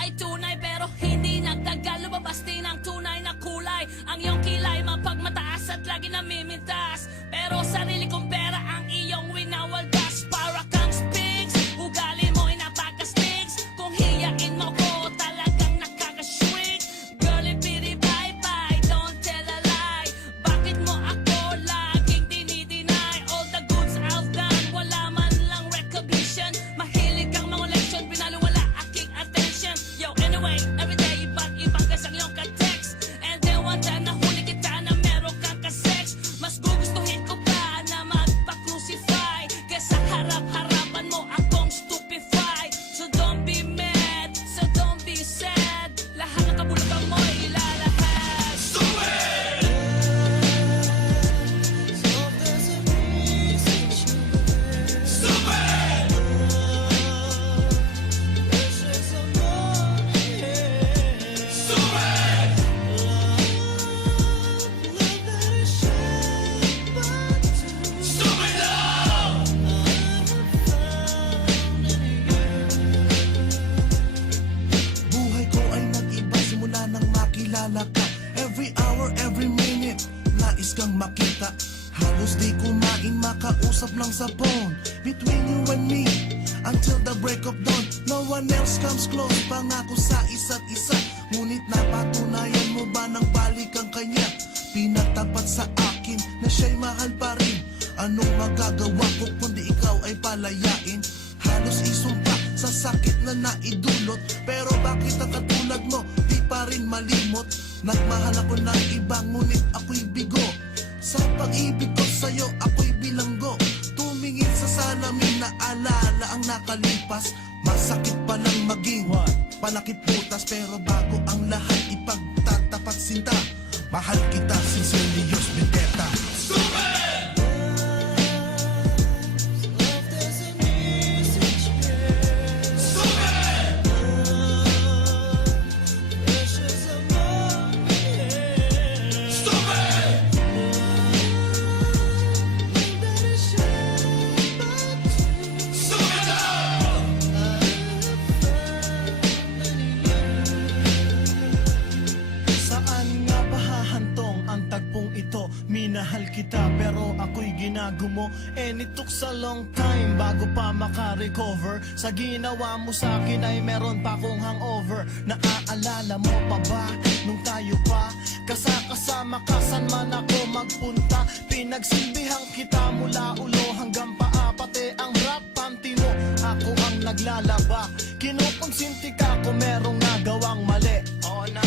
ay tunay pero hindi nagtagal. Lumabas din ang tunay na kulay. Ang iyong kilay mapagmataas at lagi namimintas, pero sarili kong pera ang iyong winawaldas. Para kang Sphinx, ugali mo ay napaka-stinks. Kung hiyain mo ko talagang nakaka-shrink. Girlie pity bye bye, don't tell a lie. Bakit mo ako laging dinideny? All the goods I've done, wala man lang recognition. Mahilig kang mga leksyon, pinaliwala aking attention. Yo, anyway, everyday iba't ibang gas ang iyong ka-text. And then one time nahuli kita na meron kang ka-sex. Mas gugustuhin ko pa na magpa-crucify kesa harap-harapan mo akong stupefy. So don't be mad, so don't be sad. Lahat ng kabulutan mo ilalahad. Stupid! Stupid! Stupid! Stupid love! Buhay ko ay nag-iba simula nang makilala ka. Every hour, every minute, nais kang makita. Halos di kumain, makausap lang sa phone. Between you and me, until the break of dawn. No one else comes close, pangako sa isa't isa. Ngunit napatunayan mo ba nang balik ang kanya? Pinatapat sa akin na siya'y mahal pa rin. Anong magagawa ko kundi ikaw ay palayain? Halos isumpa sa sakit na naidulot. Pero bakit ang katulad mo di pa rin malimot? Nagmahal ako ng iba ngunit ako'y bigo. Sa pag-ibig ko sa'yo ako'y bilanggo. Tumingin sa salamin na alala ang nakalipas. Masakit palang maging palakip butas. Pero bago ang lahat ipagtatapat sinta. Mahal kita sincerely, Diyos Vendetta. Saan nga ba hahantong ang tagpong ito? Minahal kita pero ako'y ginagumo. And it took a long time bago pa makarecover. Sa ginawa mo sa akin ay meron pa akong hangover. Naaalala mo pa ba nung tayo pa kasama ka saan man ako magpunta? Pinagsilbihan kita mula ulo hanggang paa. Pati ang rap panty mo ako ang naglalaba. Kinukonsinti ka kung merong nagawang mali. Oo na,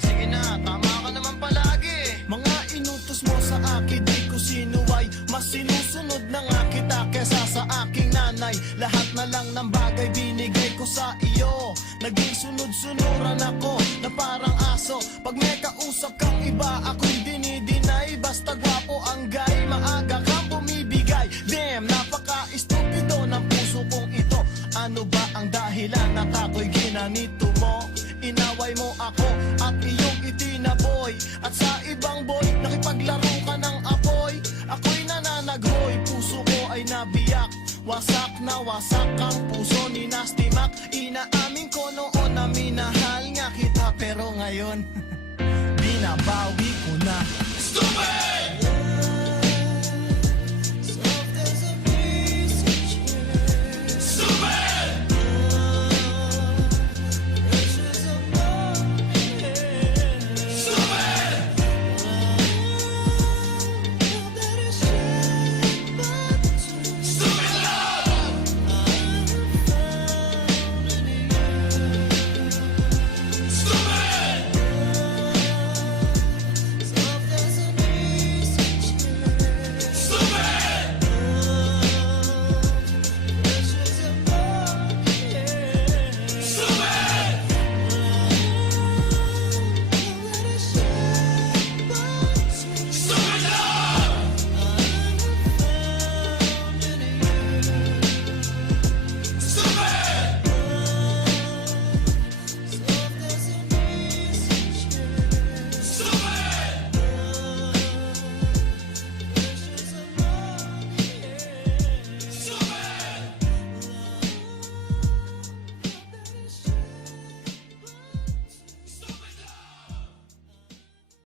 sige na, tama ka naman palagi. Mga inutos mo sa akin, di ko sinuway. Mas sinusunod na nga kita kesa sa aking nanay. Lahat na lang ng bagay binigay ko sa iyo. Naging sunod-sunuran ako na parang aso. Pag may kausap kang iba, ako'y dinidinay. Basta gwapo ang guy, maaga kang bumibigay. Damn, napaka-estupido ng puso kong ito. Ano ba ang dahilan na ako'y ginanito mo? Inaway mo ako at iyong itinaboy. At sa ibang boy, nakipaglaro ka ng apoy. Ako'y nananaghoy, puso ko ay nabiyak. Wasak na wasak ang puso ni Nasty Mac. Inaamin ko noon na minahal nga kita. Pero ngayon, binabawi ko na.